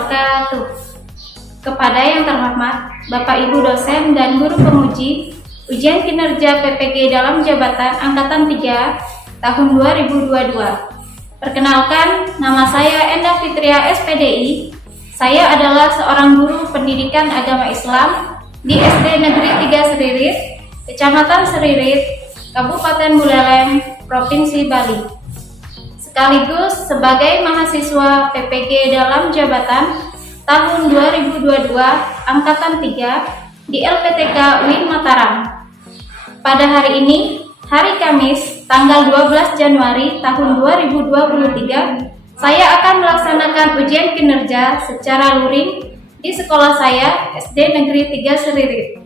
wabarakatuh. Kepada yang terhormat Bapak Ibu dosen dan guru penguji ujian kinerja PPG dalam jabatan angkatan 3 tahun 2022. Perkenalkan, nama saya Endah Fitria SPDI. Saya adalah seorang guru pendidikan agama Islam di SD Negeri 3 Seririt, Kecamatan Seririt, Kabupaten Buleleng, Provinsi Bali. Sekaligus sebagai mahasiswa PPG dalam jabatan tahun 2022 Angkatan 3 di LPTK UIN Mataram. Pada hari ini, hari Kamis, tanggal 12 Januari tahun 2023, saya akan melaksanakan ujian kinerja secara luring di sekolah saya SD Negeri 3 Seririt.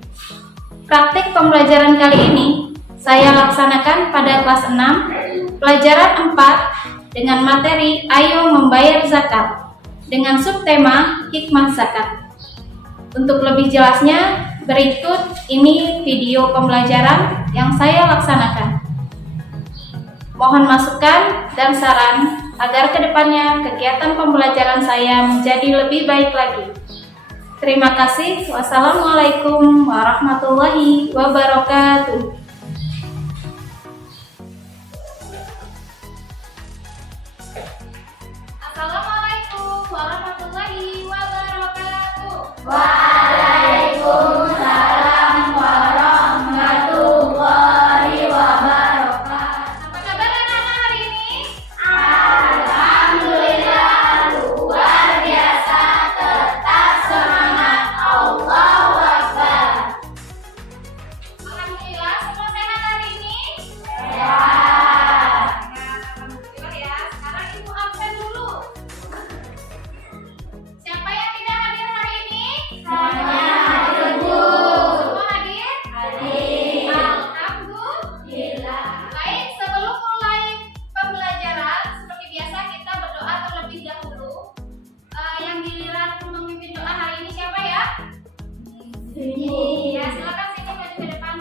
Praktik pembelajaran kali ini saya laksanakan pada kelas 6, pelajaran 4 dengan materi Ayo Membayar Zakat dengan subtema Hikmah Zakat. Untuk lebih jelasnya, berikut ini video pembelajaran yang saya laksanakan. Mohon masukan dan saran agar kedepannya kegiatan pembelajaran saya menjadi lebih baik lagi. Terima kasih. Wassalamualaikum warahmatullahi wabarakatuh. Assalamualaikum warahmatullahi wabarakatuh. Waalaikumsalam warahmatullahi wabarakatuh. Apa kabar anak-anak hari ini? Alhamdulillah luar biasa, tetap semangat, Allahu Akbar. Alhamdulillah semua sehat hari ini? Sehat. Alhamdulillah ya. Sekarang ibu absen dulu. Siapa yang tidak hadir hari ini? Semuanya hadir, Bu. Semua hadir? Hadir. Alhamdulillah. Baik, sebelum mulai pembelajaran, seperti biasa kita berdoa terlebih dahulu. Yang giliran memimpin doa hari ini siapa ya? Sini. Ya, silakan sini maju ke depan.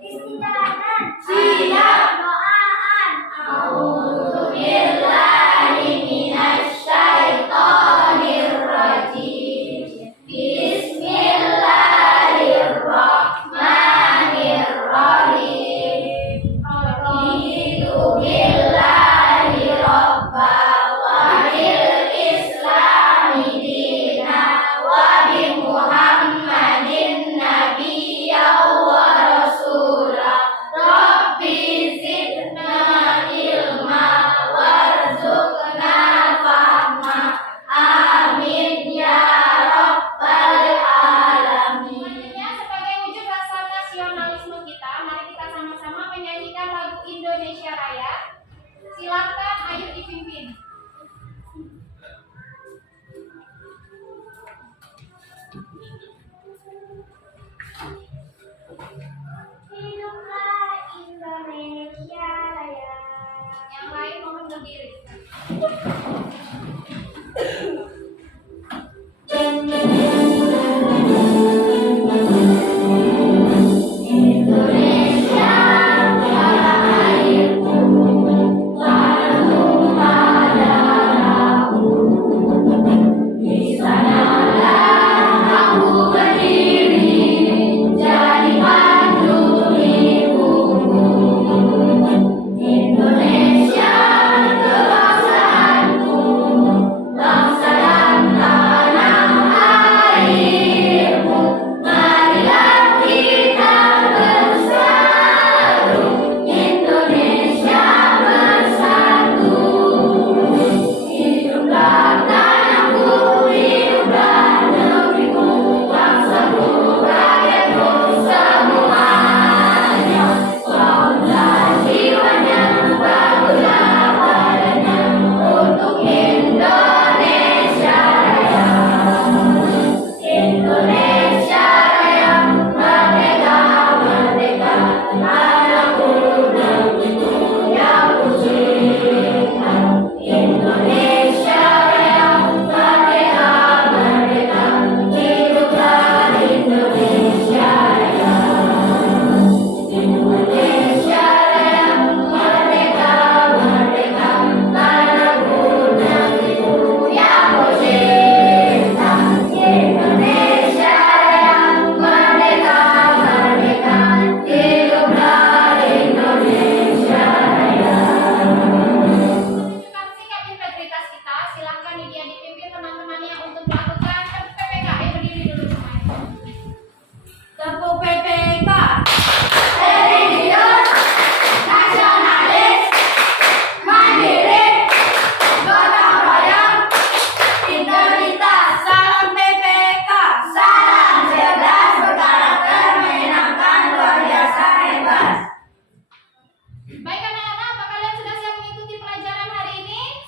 Istiadat. Siap. Doaan. A'udzubillahi minasyaitonir rajim. Bismillahirrahmanirrahim. Raditu billahi robba wa bil islami dina wa bi Muhammadin nabiyya wa rasula. Rabbi zidna ilma warzuqna fahma. Amin ya rabbal alamin. Selanjutnya, sebagai wujud rasa nasionalisme kita, mari kita sama-sama menyanyikan lagu Indonesia Raya. Silakan, ayo dipimpin. Hiduplah Indonesia Raya. Yang lain mohon berdiri. Indonesia tanah airku, tanah tumpah darahku. Di sanalah aku berdiri, jadi pandu hidupku. Indonesia kebangsaan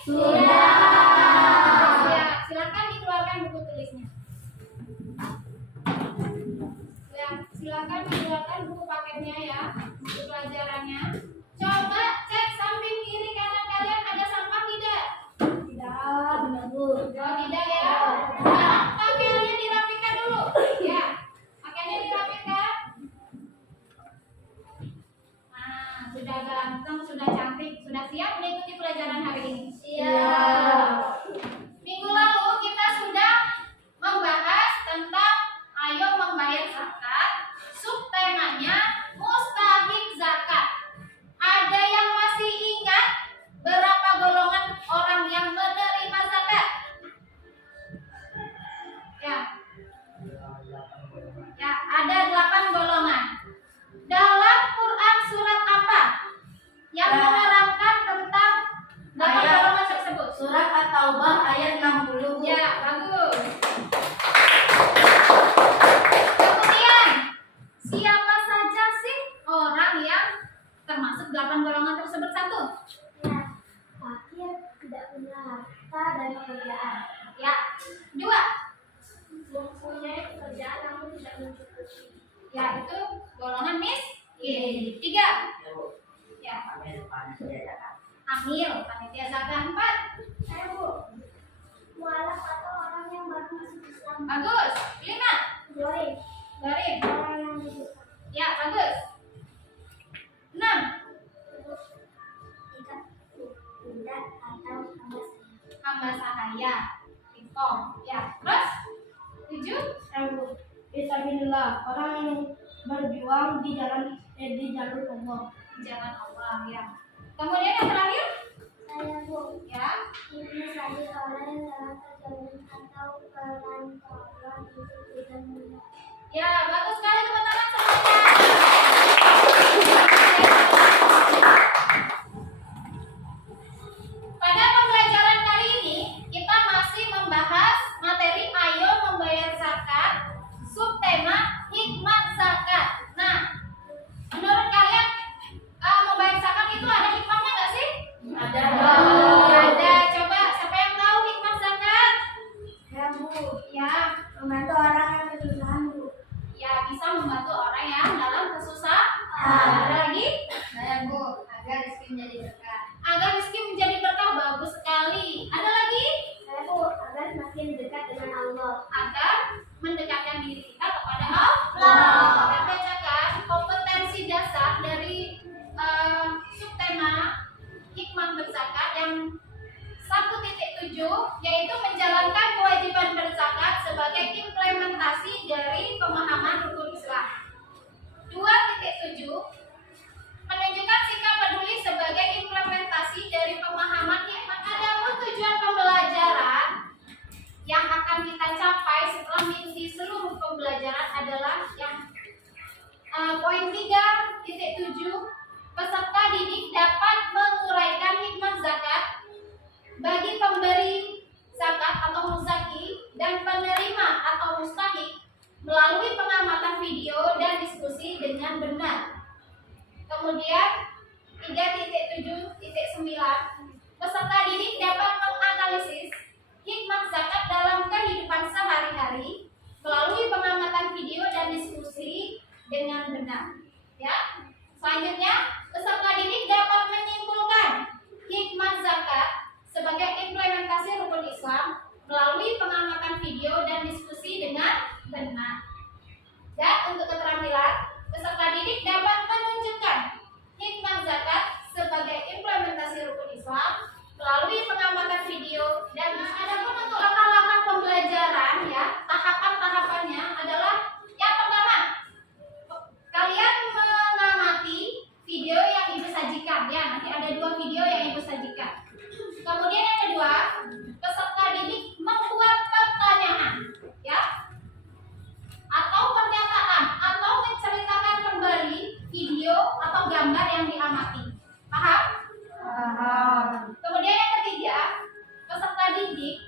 Ya, silakan dikeluarkan buku tulisnya. Ya, silakan dikeluarkan buku paketnya ya, buku pelajarannya. Coba cek samping kiri kanan kalian ada sampah tidak? Tidak, Bu. Oh, tidak ya. Sekarang pakaiannya dirapikan dulu. Ya, pakaiannya dirapikan. Nah, sudah ganteng, sudah cantik, sudah siap mengikuti pelajaran hari ini. Minggu lalu kita sudah membahas tentang ayo membayar zakat. Subtemanya mustahik zakat. Ada yang masih ingat berapa golongan orang yang menerima zakat? Ya. Ya, ada 8 golongan. Dalam Quran surat apa yang menerangkan tentang 8 golongan tersebut? Surat At-Taubah ayat 60. Ya, bagus. Kemudian, siapa saja sih orang yang termasuk 8 golongan tersebut? Satu. Ya, fakir, tidak punya harta dan pekerjaan. Ya. Dua. Mempunyai pekerjaan namun tidak mencukupi. Ya, itu golongan miskin. Tiga. Ya. Amil, panitia zakat. 4. Saya, Bu. Mualaf atau orang yang baru masuk Islam. Bagus. 5. Gorib, Garib. orang yang dibuka. Ya, bagus. 6. Tidak atau Hamba sahaya. Info. Ya. Terus 7. Bismillah, orang yang berjuang di jalur Allah. Jalan Allah ya. Kemudian yang terakhir Saya, Bu. ya. Ini saja orang yang dalam perjalanan atau perantauan itu tidak mudah. Ya, bagus sekali teman-teman semuanya. Pada pembelajaran kali ini kita masih membahas materi ayo membayar zakat, subtema hikmat zakat. Nah, menurut kalian membayar zakat itu ada hikmahnya nggak sih? Ada. Ada. Coba siapa yang tahu hikmah zakat? Ya, Bu. Ya, Membantu orang yang kesusahan, Bu. ya bisa membantu orang yang dalam kesusahan. Ada lagi? Saya, Bu. Agar rezeki menjadi berkah. Agar rezeki menjadi berkah, bagus sekali. Ada lagi? Saya, Bu. Agar semakin dekat dengan Allah. Agar mendekatkan diri kita kepada Allah. Dan bacakan kompetensi dasar dari subtema hikmah berzakat yang 1.7, yaitu menjalankan kewajiban berzakat sebagai implementasi dari pemahaman rukun Islam. 2.7, menunjukkan sikap peduli sebagai implementasi dari pemahaman hikmah. Adapun tujuan pembelajaran yang akan kita capai setelah mengisi seluruh pembelajaran adalah yang poin 3.7, peserta didik dapat menguraikan hikmah zakat bagi pemberi zakat atau muzaki dan penerima atau mustahik melalui pengamatan video dan diskusi dengan benar. Kemudian 3.7.9, peserta didik dapat menganalisis hikmah zakat dalam kehidupan sehari-hari melalui pengamatan video dan diskusi dengan benar. Ya. Selanjutnya, peserta didik dapat menyimpulkan hikmah zakat sebagai implementasi rukun Islam melalui pengamatan video dan diskusi dengan benar. Dan untuk keterampilan, peserta didik dapat menunjukkan hikmah zakat sebagai implementasi rukun Islam melalui pengamatan video dan adapun untuk langkah-langkah pembelajaran ya, tahapan-tahapannya adalah yang pertama, kalian mengamati video yang Ibu sajikan ya, nanti ada 2 video yang Ibu sajikan. Kemudian yang kedua, peserta didik membuat pertanyaan ya, atau pernyataan atau menceritakan kembali video atau gambar yang diamati. Paham? Kemudian yang ketiga, peserta didik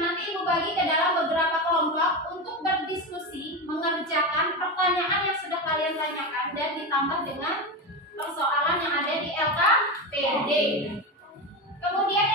nanti Ibu bagi ke dalam beberapa kelompok untuk berdiskusi mengerjakan pertanyaan yang sudah kalian tanyakan dan ditambah dengan persoalan yang ada di LKPD. Kemudian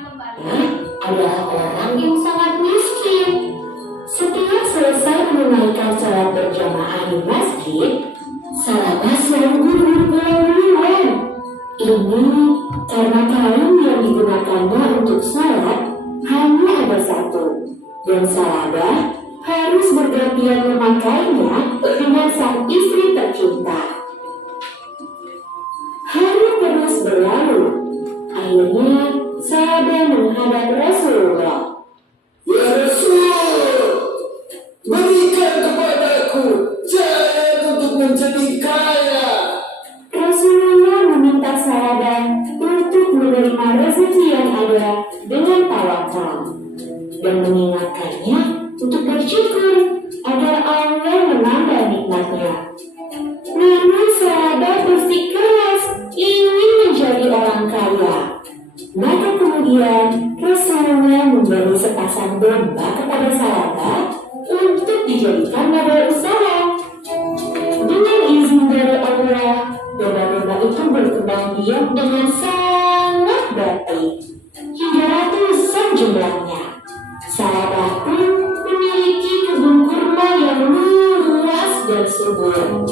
kembali. Adalah orang yang sangat miskin. Setelah selesai menunaikan sholat berjamaah di masjid, Salabah selalu berburu duluan. Ini karena kain yang digunakannya untuk sholat hanya ada satu, dan Salabah harus bergantian memakainya dengan sang istri tercinta. Hari terus berlalu. Akhirnya Salabah menghadap Rasulullah. Ya Rasul, berikan kepadaku jalan untuk menjadi kaya. Rasulullah meminta Salabah untuk menerima rezeki yang ada dengan tawakal dan mengingatkannya untuk bersyukur agar Allah menambah nikmatnya. Namun Salabah bersikeras ingin menjadi orang kaya. Maka kemudian Rasulullah memberi sepasang domba kepada Salabah untuk dijadikan modal usaha. Dengan izin dari Allah, domba-domba itu berkembang biak dengan sangat baik hingga ratusan jumlahnya. Salabah pun memiliki kebun kurma yang luas dan subur.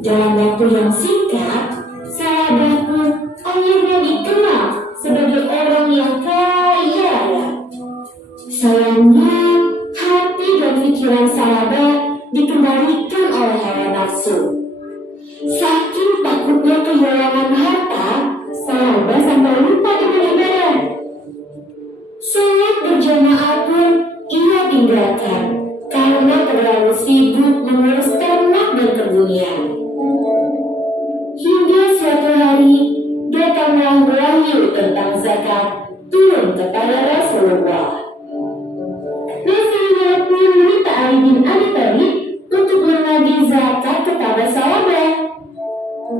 Dalam waktu yang singkat, Salabah pun akhirnya dikenal sebagai orang yang kaya raya. Sayangnya, hati dan pikiran Salabah dikendalikan oleh hawa nafsu. Saking takutnya kehilangan harta, Salabah sampai lupa dengan ibadah. Sholat berjamaah pun ia tinggalkan karena terlalu sibuk mengurus ternak dan kebunnya. Hingga suatu hari datanglah wahyu tentang zakat turun kepada Rasulullah. Rasulullah pun meminta Ali bin Abi Thalib untuk menagih zakat kepada Salabah.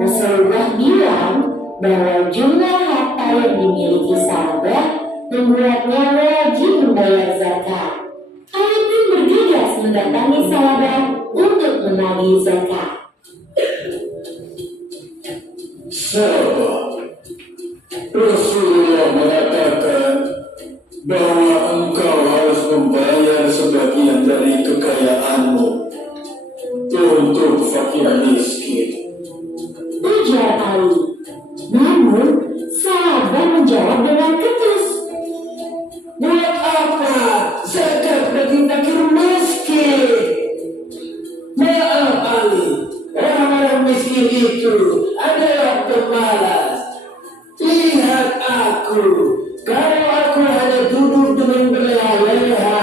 Rasulullah bilang bahwa jumlah harta yang dimiliki Salabah membuatnya wajib membayar zakat. Ali pun bergegas mendatangi Salabah untuk menagih zakat. Sahabat, Rasulullah mengatakan bahwa engkau harus membayar sebagian dari kekayaanmu untuk fakir miskin. Ujar Ali. Namun Salabah menjawab dengan ketus. Buat apa zakat bagi fakir miskin? Maaf Ali, orang-orang miskin itu adalah pemalas. Lihat aku, kalau aku hanya duduk dengan berleha-leha,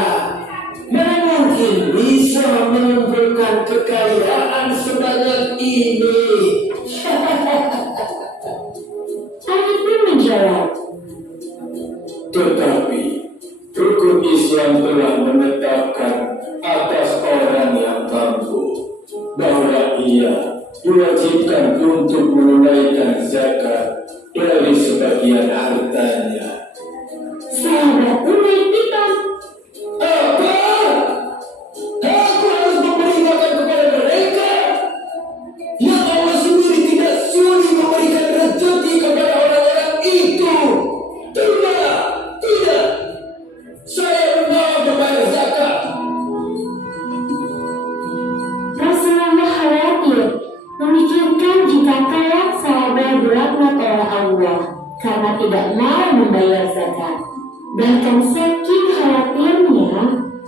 mana mungkin bisa mengumpulkan kekayaan sebanyak ini? Ali pun menjawab. Tetapi hukum Islam telah menetapkan atas orang yang mampu bahwa ia diwajibkan untuk menunaikan zakat dari sebagian hartanya. Salabah pun naik pitam. Apa? Aku harus memberi makan kepada mereka? Yang Allah sendiri tidak sudi memberikan rezeki kepada orang-orang itu. Tidak, tidak. Saya menolak membayar zakat. Rasulullah khawatir memikirkan jika kelak Salabah dilaknat oleh Allah karena tidak mau membayar zakat. Bahkan saking khawatirnya,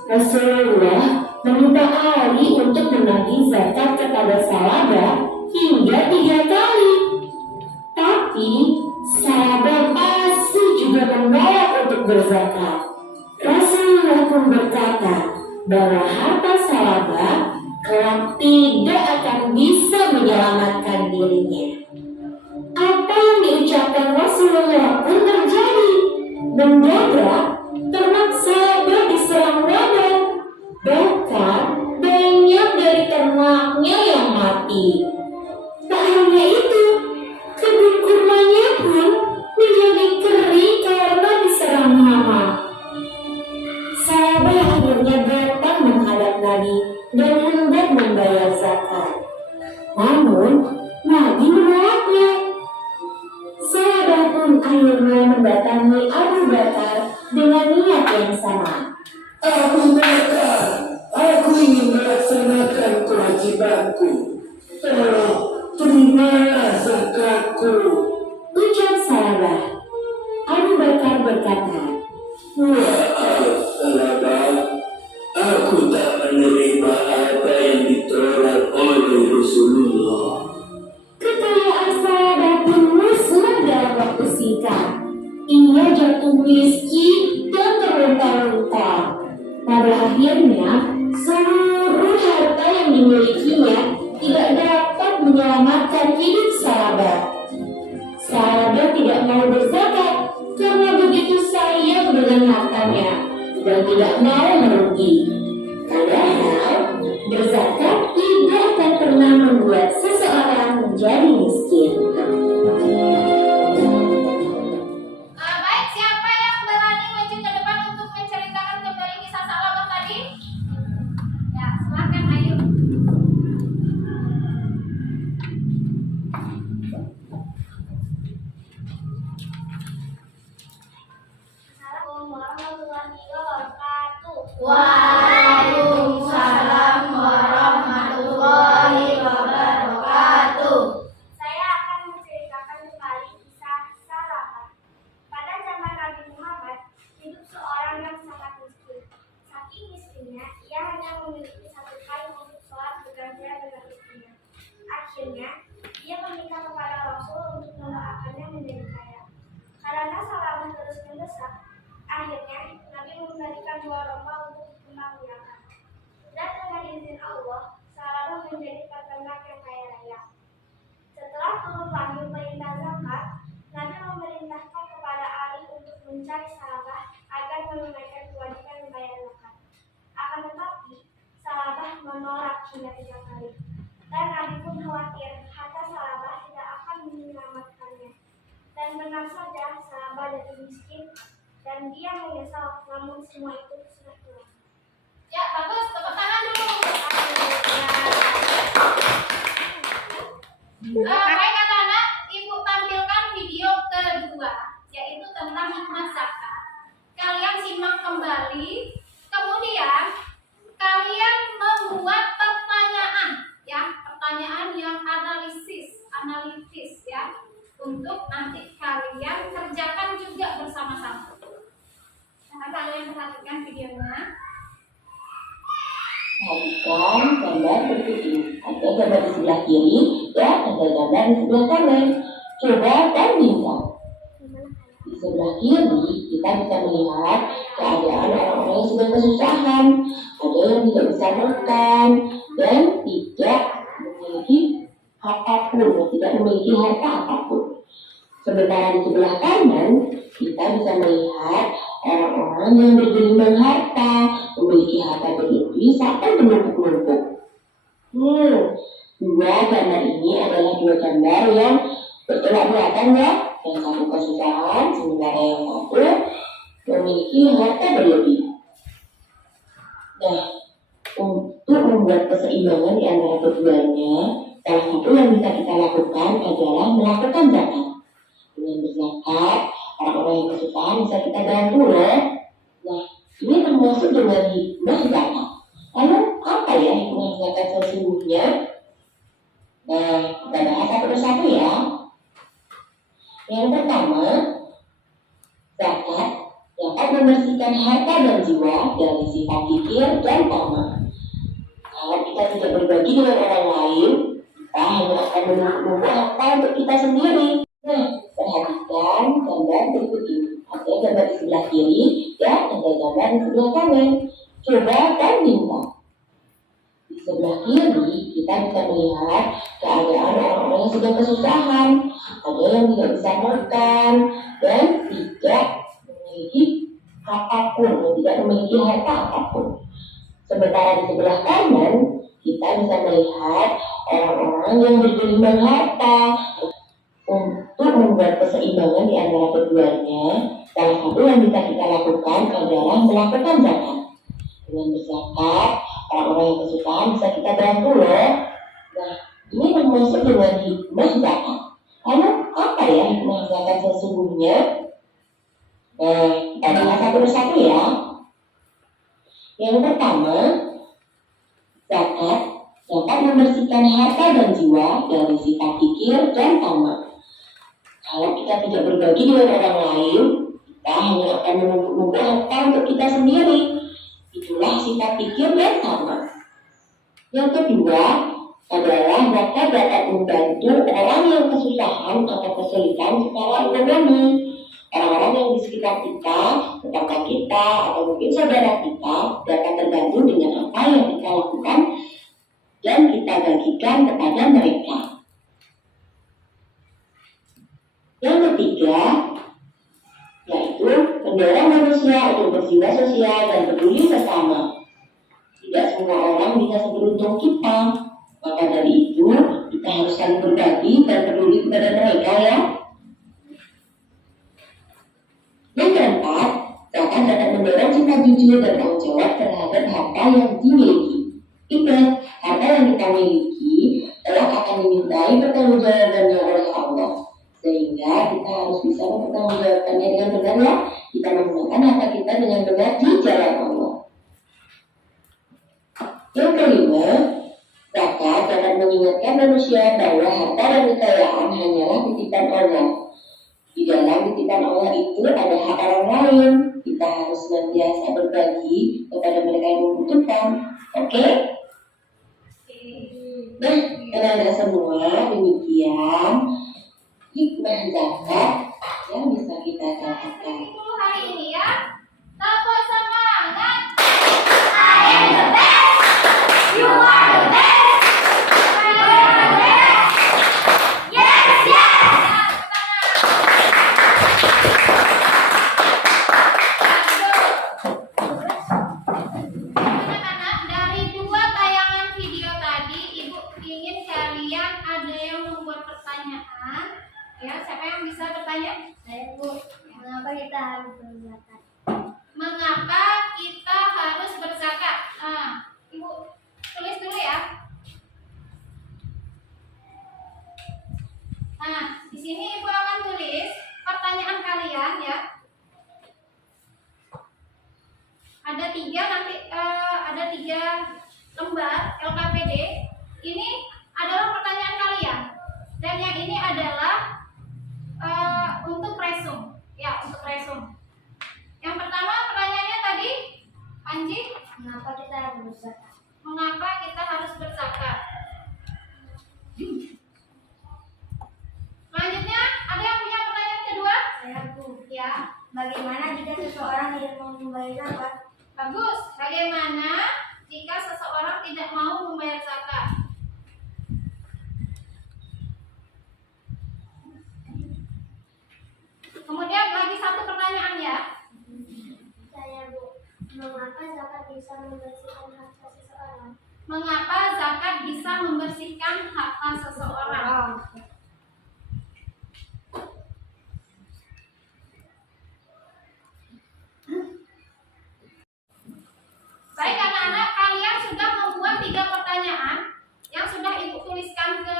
Rasulullah meminta Ali untuk menagih zakat kepada Salabah hingga 3 kali. Tapi Salabah masih juga menolak untuk berzakat. Rasulullah pun berkata bahwa harta Salabah kelak tidak akan bisa menyelamatkan dirinya. Apa yang diucapkan Rasulullah pun terjadi. Mendadak ternak Salabah diserang wabah. Bahkan banyak dari ternaknya yang mati. Tak hanya itu, kebun kurmanya pun menjadi kering karena diserang hama. Salabah akhirnya datang menghadap Nabi dan hendak membayar zakat. Namun Nabi menolaknya. Salabah pun akhirnya mendatangi Abu Bakar dengan niat yang sama. Abu Bakar, aku ingin melaksanakan kewajibanku. Tolong terimalah zakatku. Ujar Salabah. Abu Bakar berkata, Maaf, Salabah. Aku tak menerima apa yang ditolak oleh Rasulullah. kekayaan Salabah pun musnah dalam waktu singkat. Ia jatuh miskin dan terlunta-lunta. Pada akhirnya, seluruh harta yang dimilikinya tidak dapat menyelamatkan hidup Salabah. Salabah tidak mau berzakat karena begitu sayang dengan hartanya dan tidak mau merugi. Padahal berzakat tidak akan pernah membuat seseorang menjadi miskin. Baik, siapa yang berani maju ke depan untuk menceritakan kembali kisah Salabah tadi? Ya, silakan, ayo. Assalamualaikum warahmatullahi wabarakatuh. Waalaikumsalam warahmatullahi wabarakatuh. Saya akan menceritakan kembali kisah Salabah. Pada zaman Nabi Muhammad, hidup seorang yang sangat miskin. Saking miskinnya, ia hanya memiliki satu kain untuk sholat bergantian dengan istrinya. Akhirnya, dia meminta kepada Rasul untuk mendoakannya menjadi kaya. Karena Salabah terus mendesak, akhirnya Nabi memberikan 2 domba untuk dikembangbiakan. Dan dengan izin Allah, Salabah menjadi peternak yang kaya raya. Setelah turun wahyu perintah zakat, Nabi memerintahkan kepada Ali untuk mencari Salabah agar menunaikan kewajiban membayar zakat. Akan tetapi, Salabah menolak hingga 3 kali. Dan Nabi pun khawatir harta Salabah tidak akan menyelamatkannya. Dan benar saja Salabah jadi miskin dan dia menyesal, namun semua itu sudah pulang. Ya, bagus. Tepuk tangan dulu. Baik anak-anak, Ibu tampilkan video kedua, yaitu tentang hikmah zakat. Kalian simak kembali, kemudian kalian membuat pertanyaan, ya, pertanyaan yang analitis, ya, untuk nanti kalian kerjakan juga bersama-sama. Nah, kalian perhatikan videonya. Perhatikan gambar berikut ini. Ada gambar di sebelah kiri dan ada gambar di sebelah kanan. Coba bandingkan. Di sebelah kiri kita bisa melihat keadaan orang-orang yang sedang kesusahan. Ada yang tidak bisa makan dan tidak memiliki apapun, tidak memiliki harta apapun. Sementara di sebelah kanan kita bisa melihat orang-orang yang bergelimang harta, memiliki harta berlebih sampai menumpuk-numpuk. Dua gambar ini adalah 2 gambar yang bertolak belakang, ya. Yang satu kesusahan, sementara yang satu memiliki harta berlebih. Nah, untuk membuat keseimbangan di antara keduanya, salah satu yang bisa kita lakukan adalah melakukan zakat. Dengan berzakat, orang-orang yang kesusahan bisa kita bantu, loh. Nah, ini termasuk dengan hikmah zakat. Lalu apa ya hikmah zakat sesungguhnya? Nah, kita bahas satu persatu, ya. Yang pertama, zakat dapat membersihkan harta dan jiwa dari sifat kikir dan tamak. Kalau kita tidak berbagi dengan orang lain, kita hanya akan menumpuk harta untuk kita sendiri. Nah, perhatikan gambar berikut ini. Ada gambar di sebelah kiri dan ada gambar di sebelah kanan. Coba bandingkan. Di sebelah kiri kita bisa melihat keadaan orang-orang yang sedang kesusahan. Ada yang tidak bisa makan dan tidak memiliki apapun, tidak memiliki harta apapun. Sementara di sebelah kanan kita bisa melihat orang-orang yang bergelimang harta. Untuk membuat keseimbangan di antara keduanya, salah satu yang bisa kita lakukan adalah melakukan zakat. Dengan berzakat, orang-orang yang kesusahan bisa kita bantu, loh. Nah, ini termasuk dengan hikmah zakat. Lalu apa ya hikmah zakat sesungguhnya? Nah, kita bahas satu persatu ya. Yang pertama, zakat dapat membersihkan harta dan jiwa dari sifat kikir dan tamak. Kalau kita tidak berbagi dengan orang lain, kita hanya akan menumpuk harta untuk kita sendiri. Itulah sifat kikir dan tamak. Yang kedua adalah zakat dapat membantu orang yang kesusahan atau kesulitan secara ekonomi. Orang-orang yang di sekitar kita, tetangga kita, atau mungkin saudara kita dapat terbantu dengan apa yang kita lakukan dan kita bagikan kepada mereka. Yang ketiga, yaitu mendorong manusia untuk berjiwa sosial dan peduli sesama. Tidak semua orang bisa seberuntung kita, maka dari itu kita harus saling berbagi dan peduli kepada mereka ya. Yang keempat, zakat dapat mendorong sifat jujur dan tanggung jawab terhadap harta yang dimiliki. Ingat, harta yang kita miliki telah akan dimintai pertanggungjawabannya oleh Allah. Sehingga kita harus bisa mempertanggungjawabkannya dengan benar ya. Kita menggunakan harta kita dengan benar di jalan Allah. Yang kelima, zakat dapat mengingatkan manusia bahwa harta dan kekayaan hanyalah titipan Allah. Di dalam titipan Allah itu ada hak orang lain. Kita harus senantiasa berbagi kepada mereka yang membutuhkan. Oke? Nah, anak-anak semua, demikian hikmah zakat yang bisa kita dapatkan. Itu hari ini ya. Tepuk semangat. I am the best. You are the best. We are the best. Yes, yes. Anak-anak, dari dua tayangan video tadi, Ibu ingin kalian ada yang membuat pertanyaan. Ya, siapa yang bisa bertanya? Saya Bu, mengapa kita harus berzakat? Mengapa kita harus berzakat? Nah, Ibu tulis dulu ya. Nah, di sini Ibu akan tulis pertanyaan kalian ya. Ada tiga lembar LKPD. Ini adalah pertanyaan kalian. Dan yang ini adalah untuk resum. Ya, untuk resum. Yang pertama pertanyaannya tadi, Panji, Mengapa kita harus berzakat? mengapa kita harus berzakat? Selanjutnya, ada yang punya pertanyaan kedua? Saya Bu, Ya, bagaimana jika seseorang tidak mau membayar zakat? bagus. Bagaimana jika seseorang tidak mau membayar zakat? Kemudian lagi satu pertanyaan ya. Saya Bu, mengapa zakat bisa membersihkan harta seseorang? Mengapa zakat bisa membersihkan harta seseorang? Baik anak-anak, kalian sudah membuat 3 pertanyaan yang sudah Ibu tuliskan ke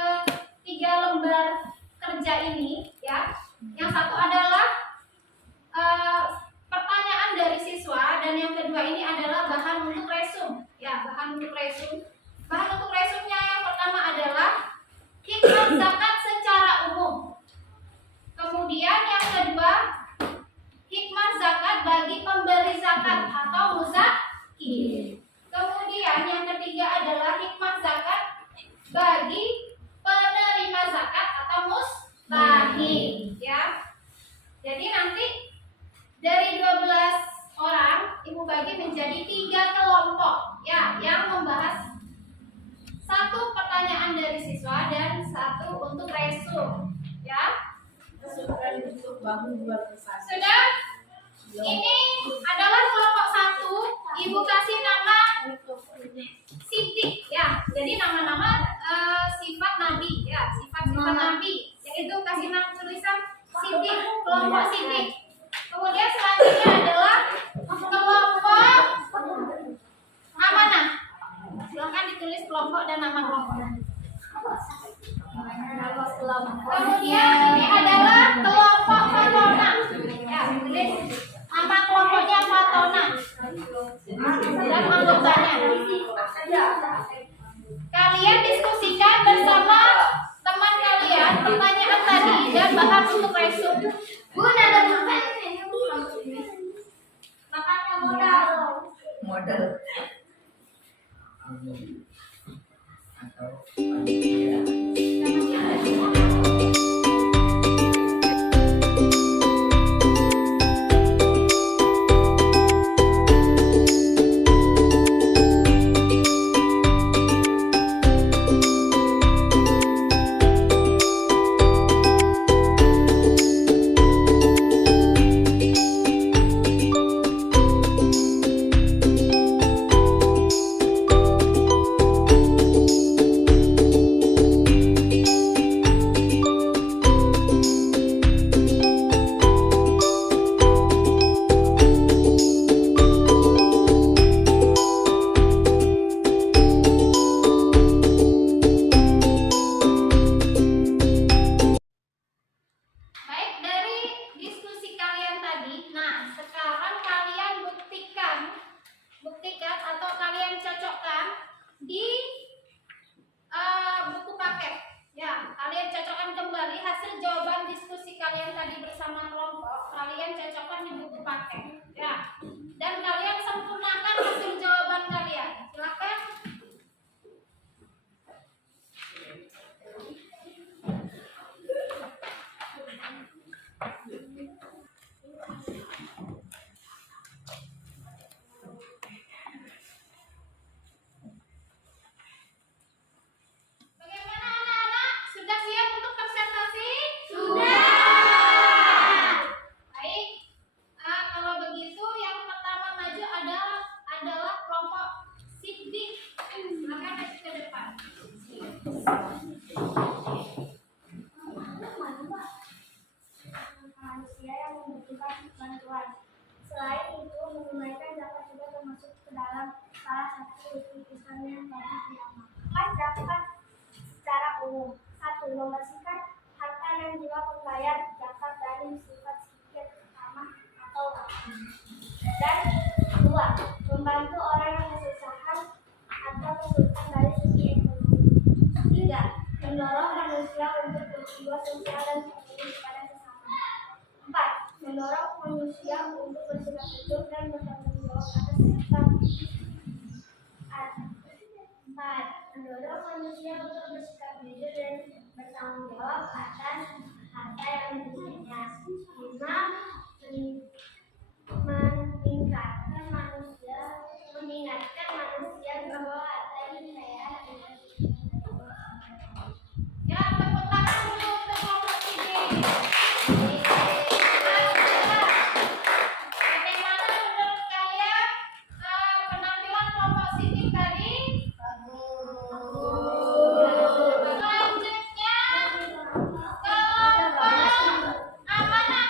3 lembar kerja ini ya. Yang satu adalah pertanyaan dari siswa dan yang kedua ini adalah bahan untuk resum. Ya, bahan untuk resum. Bahan untuk resumnya yang pertama adalah hikmah zakat secara umum. Kemudian yang kedua, hikmah zakat bagi pemberi zakat atau muzakir. Kemudian yang ketiga adalah hikmah zakat bagi penerima zakat atau mustahik. Ya. Jadi nanti dari 12 orang Ibu bagi menjadi 3 kelompok ya, yang membahas satu pertanyaan dari siswa dan satu untuk resum ya. Sudah? Ini adalah kelompok 1. Ibu kasih nama Sidik ya. Jadi nama-nama sifat nabi ya, sifat-sifat nabi. Yang itu kasih nama tulisan Sidik, kelompok Sidik. Kemudian selanjutnya adalah kelompok amanah. Silakan ditulis kelompok dan nama kelompok. Kemudian ini adalah kelompok fatonah. Ya, tulis Kalian diskusikan bersama teman kalian pertanyaan tadi dan bahan untuk resum. Bun, ada makan ini makannya modal. Model. Baik, dari diskusi kalian tadi, nah sekarang kalian buktikan atau kalian cocokkan di buku paket. Ya, kalian cocokkan kembali hasil jawaban diskusi kalian tadi bersama kelompok. Kalian cocokkan di buku paket. Ya, dan kalian sempurnakan hasil jawaban kalian. Silakan. Bagaimana anak-anak? Sudah siap untuk presentasi? Sudah. Baik. Kalau begitu yang pertama maju adalah kelompok Sidik. Silakan maju ke depan. Manusia yang membutuhkan bantuan. Selain itu, menunaikan zakat juga termasuk ke dalam salah satu rukun Islam yang wajib diamalkan zakat secara umum. 1. Membersihkan harta dan jiwa pembayar zakat dari sifat sedikit, ramah atau rapuh. Dan 2. Membantu orang yang kesusahan atau kesulitan dari segi ekonomi. 3. Mendorong manusia untuk berjiwa sosial dan peduli kepada sesama. 4. Mendorong manusia untuk bersikap jujur dan bertanggung jawab atas sikap. 4. Mendorong manusia untuk bersikap jujur dan bertanggung jawab atas harta yang dimilikinya. 5. Mengingatkan manusia bahwa harta ini kekayaan adalah Ya, tepuk tangan dulu untuk kelompok Sidik. Bagaimana menurut kalian penampilan kelompok Sidik tadi? Selanjutnya kelompok Amanah.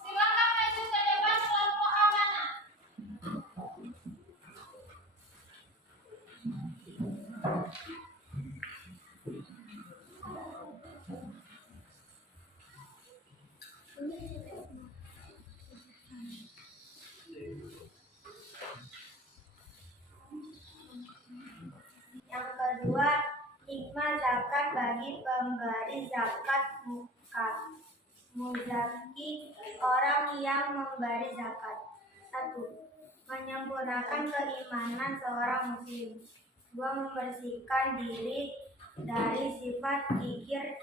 Silakan maju ke depan kelompok Amanah. Yang kedua, hikmah zakat bagi pemberi zakat muzaki orang yang memberi zakat. 1. Menyempurnakan keimanan seorang muslim. 2. Membersihkan diri dari sifat kikir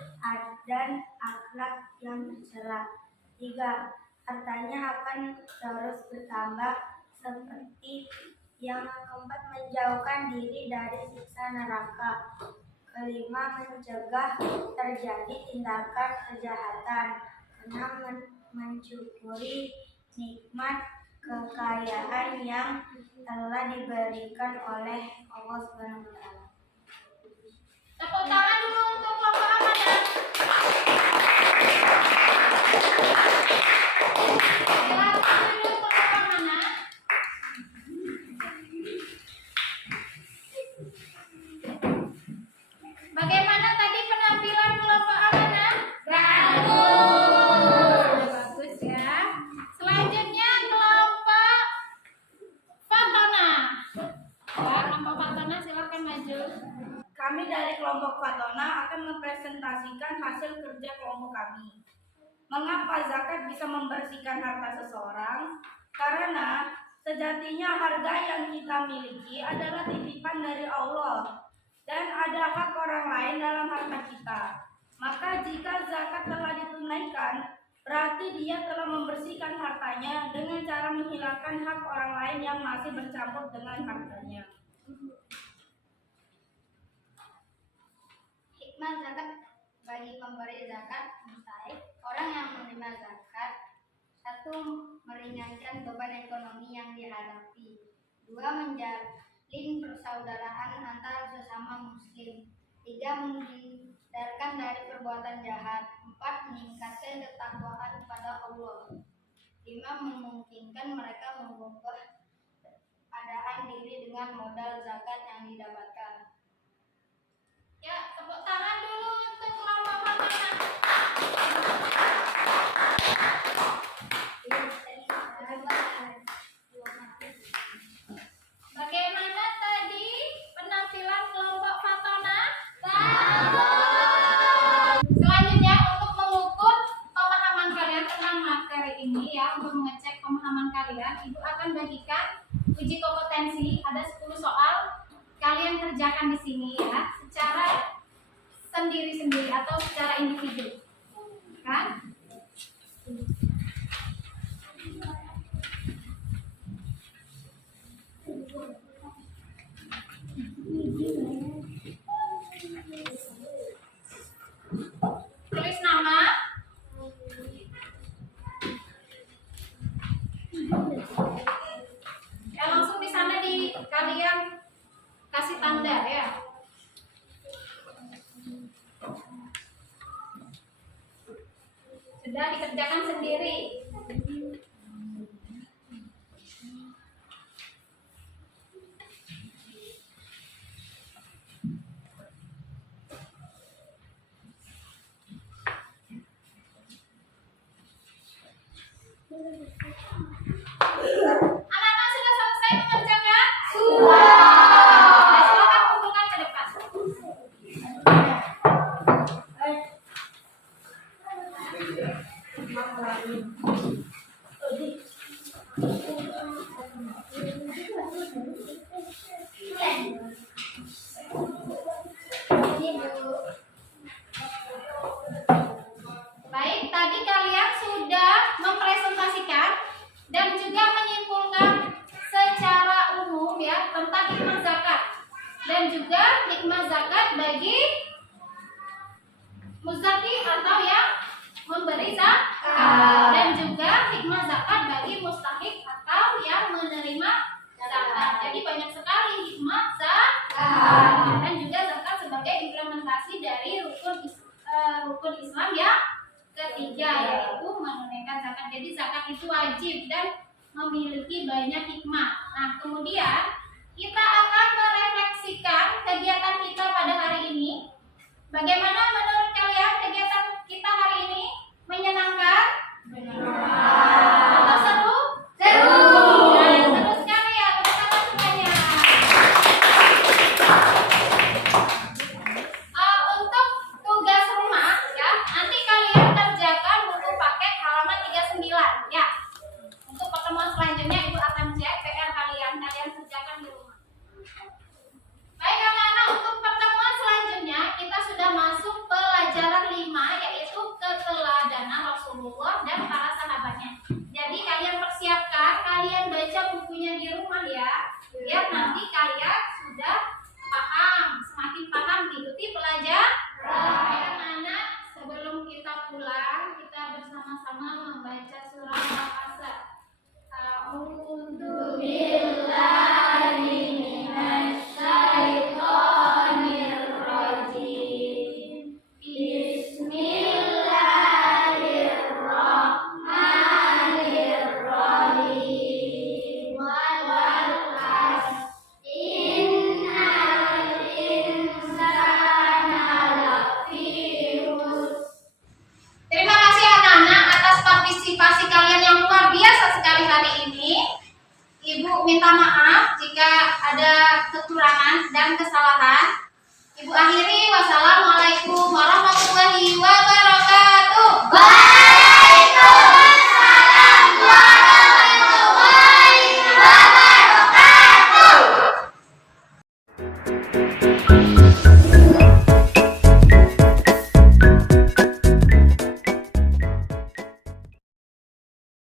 dan akhlak yang tercela. 3. Hartanya akan terus bertambah seperti yang keempat, menjauhkan diri dari siksa neraka. 5. Mencegah terjadi tindakan kejahatan. 6. Mensyukuri nikmat kekayaan yang telah diberikan oleh Allah SWT. Tepuk tangan dulu untuk kelompok Amanah. Silakan duduk kelompok Amanah. Bagaimana tadi penampilan kelompok Amanah? Bagus. Bagus ya. Selanjutnya kelompok Fatona. Ya, kelompok kelompok Fatona akan mempresentasikan hasil kerja kelompok kami. Mengapa zakat bisa membersihkan harta seseorang? Karena sejatinya harga yang kita miliki adalah titipan dari Allah dan ada hak orang lain dalam harta kita. Maka jika zakat telah ditunaikan, berarti dia telah membersihkan hartanya dengan cara menghilangkan hak orang lain yang masih bercampur dengan hartanya. Hikmah zakat bagi pemberi zakat mustahik. Orang yang menerima zakat, 1. Meringankan beban ekonomi yang dihadapi. 2. Menjalin persaudaraan antar sesama muslim. 3. Menghindarkan dari perbuatan jahat. 4. Meningkatkan ketakwaan kepada Allah. 5. Memungkinkan mereka mengubah keadaan diri dengan modal zakat yang didapatkan. Ya, tepuk tangan dulu untuk kelompok Fatona. Bagaimana tadi penampilan kelompok Fatona? Selanjutnya untuk mengukur pemahaman kalian tentang materi ini ya, untuk mengecek pemahaman kalian, Ibu akan bagikan uji kompetensi, ada 10 soal. Kalian kerjakan di sini ya, secara sendiri-sendiri atau secara individu. Kan? Tulis nama. Ya, langsung di sana kalian kasih tanda ya. Sudah dikerjakan sendiri. Anak-anak sudah selesai mengerjakan? Sudah. Nah, silakan kumpulkan ke depan. Baik, tadi kalian sudah mempresentasikan dan juga menyimpulkan secara umum ya tentang hikmah zakat dan juga hikmah zakat bagi muzaki atau yang memberi zakat dan juga hikmah zakat bagi mustahik atau yang menerima zakat. Jadi banyak sekali hikmah zakat dan juga zakat sebagai implementasi dari rukun Islam yang ketiga, yaitu menunaikan zakat. Jadi zakat itu wajib dan memiliki banyak hikmah. Nah, kemudian kita akan merefleksikan kegiatan kita pada hari ini. Bagaimana menurut kalian kegiatan kita hari ini? Menyenangkan? Atau seru? Seru. Nah, seru sekali ya, teman-teman semuanya. Untuk tugas rumah ya, nanti kalian kerjakan buku paket halaman 39 ya. Untuk pertemuan selanjutnya Ibu akan cek PR kalian kerjakan di rumah. Baik anak-anak, untuk pertemuan selanjutnya kita sudah masuk pelajaran 5, yaitu keteladanan Rasulullah dan para sahabatnya. Jadi kalian persiapkan, kalian baca bukunya di rumah ya. Biar nanti kalian sudah paham, semakin paham mengikuti pelajaran. Anak-anak, sebelum kita pulang, kita bersama-sama membaca surah Al-Asr. A'udzu billahi minasy syaithanir rajim. Bismillahirrahmanirrahim. Wal 'asr innal insana lafi khusr. Terima kasih anak-anak atas partisipasi kalian yang luar biasa sekali hari ini. Ibu minta maaf jika ada kekurangan dan kesalahan. Ibu akhiri, wassalamualaikum warahmatullahi wabarakatuh. Waalaikumsalam.